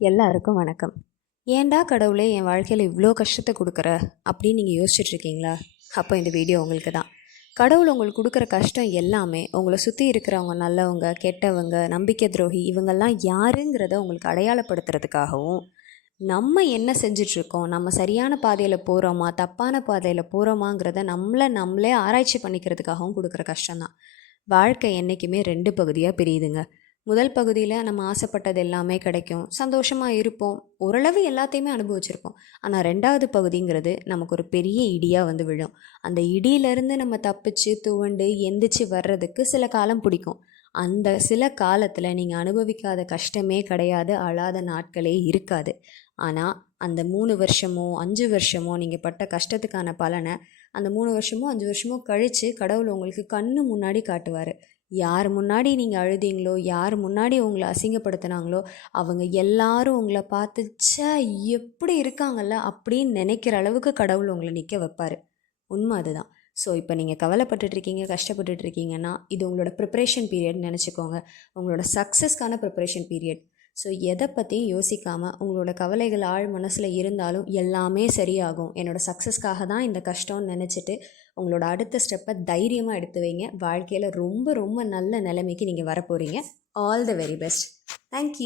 எல்லாருக்கும் வணக்கம். ஏன்டா கடவுளே என் வாழ்க்கையில் இவ்வளோ கஷ்டத்தை கொடுக்குற அப்படின்னு நீங்கள் யோசிச்சுட்ருக்கீங்களா? அப்போ இந்த வீடியோ உங்களுக்கு தான். கடவுள் உங்களுக்கு கொடுக்குற கஷ்டம் எல்லாமே உங்களை சுற்றி இருக்கிறவங்க நல்லவங்க, கெட்டவங்க, நம்பிக்கை துரோகி இவங்கெல்லாம் யாருங்கிறத உங்களுக்கு அடையாளப்படுத்துறதுக்காகவும், நம்ம என்ன செஞ்சிட்ருக்கோம், நம்ம சரியான பாதையில் போகிறோமா தப்பான பாதையில் போகிறோமாங்கிறத நம்மளே ஆராய்ச்சி பண்ணிக்கிறதுக்காகவும் கொடுக்குற கஷ்டம்தான். வாழ்க்கை என்றைக்குமே 2 பகுதியாக பிரியுதுங்க. முதல் பகுதியில் நம்ம ஆசைப்பட்டது எல்லாமே கிடைக்கும், சந்தோஷமாக இருப்போம், ஓரளவு எல்லாத்தையுமே அனுபவிச்சிருப்போம். ஆனால் 2வது பகுதிங்கிறது நமக்கு ஒரு பெரிய இடியாக வந்து விழும். அந்த இடியிலேருந்து நம்ம தப்பிச்சு துவண்டு எந்திரிச்சு வர்றதுக்கு சில காலம் பிடிக்கும். அந்த சில காலத்தில் நீங்கள் அனுபவிக்காத கஷ்டமே கிடையாது, அழாத நாட்களே இருக்காது. ஆனால் அந்த 3 வருஷமோ 5 வருஷமோ நீங்கள் பட்ட கஷ்டத்துக்கான பலனை அந்த 3 வருஷமோ 5 வருஷமோ கழித்து கடவுள் உங்களுக்கு கண்ணு முன்னாடி காட்டுவார். யார் முன்னாடி நீங்கள் அழுதீங்களோ, யார் முன்னாடி உங்களை அசிங்கப்படுத்தினாங்களோ அவங்க எல்லாரும் உங்களை பார்த்து ச்சே எப்படி இருக்காங்கல்ல அப்படின்னு நினைக்கிற அளவுக்கு கடவுள் உங்களை நிற்க வைப்பார். உண்மை அதுதான். ஸோ இப்போ நீங்கள் கவலைப்பட்டுட்ருக்கீங்க, கஷ்டப்பட்டுட்ருக்கீங்கன்னா இது உங்களோட ப்ரிப்ரேஷன் பீரியட்னு நினச்சிக்கோங்க. உங்களோட சக்ஸஸ்க்கான ப்ரிப்ரேஷன் பீரியட். ஸோ எதை பற்றியும் யோசிக்காமல் உங்களோட கவலைகள் ஆழ் மனசில் இருந்தாலும் எல்லாமே சரியாகும், என்னோடய சக்ஸஸ்க்காக தான் இந்த கஷ்டம்னு நினச்சிட்டு உங்களோட அடுத்த ஸ்டெப்பை தைரியமாக எடுத்து வைங்க. வாழ்க்கையில் ரொம்ப ரொம்ப நல்ல நிலைமைக்கு நீங்கள் வரப்போகிறீங்க. All the very best. Thank you.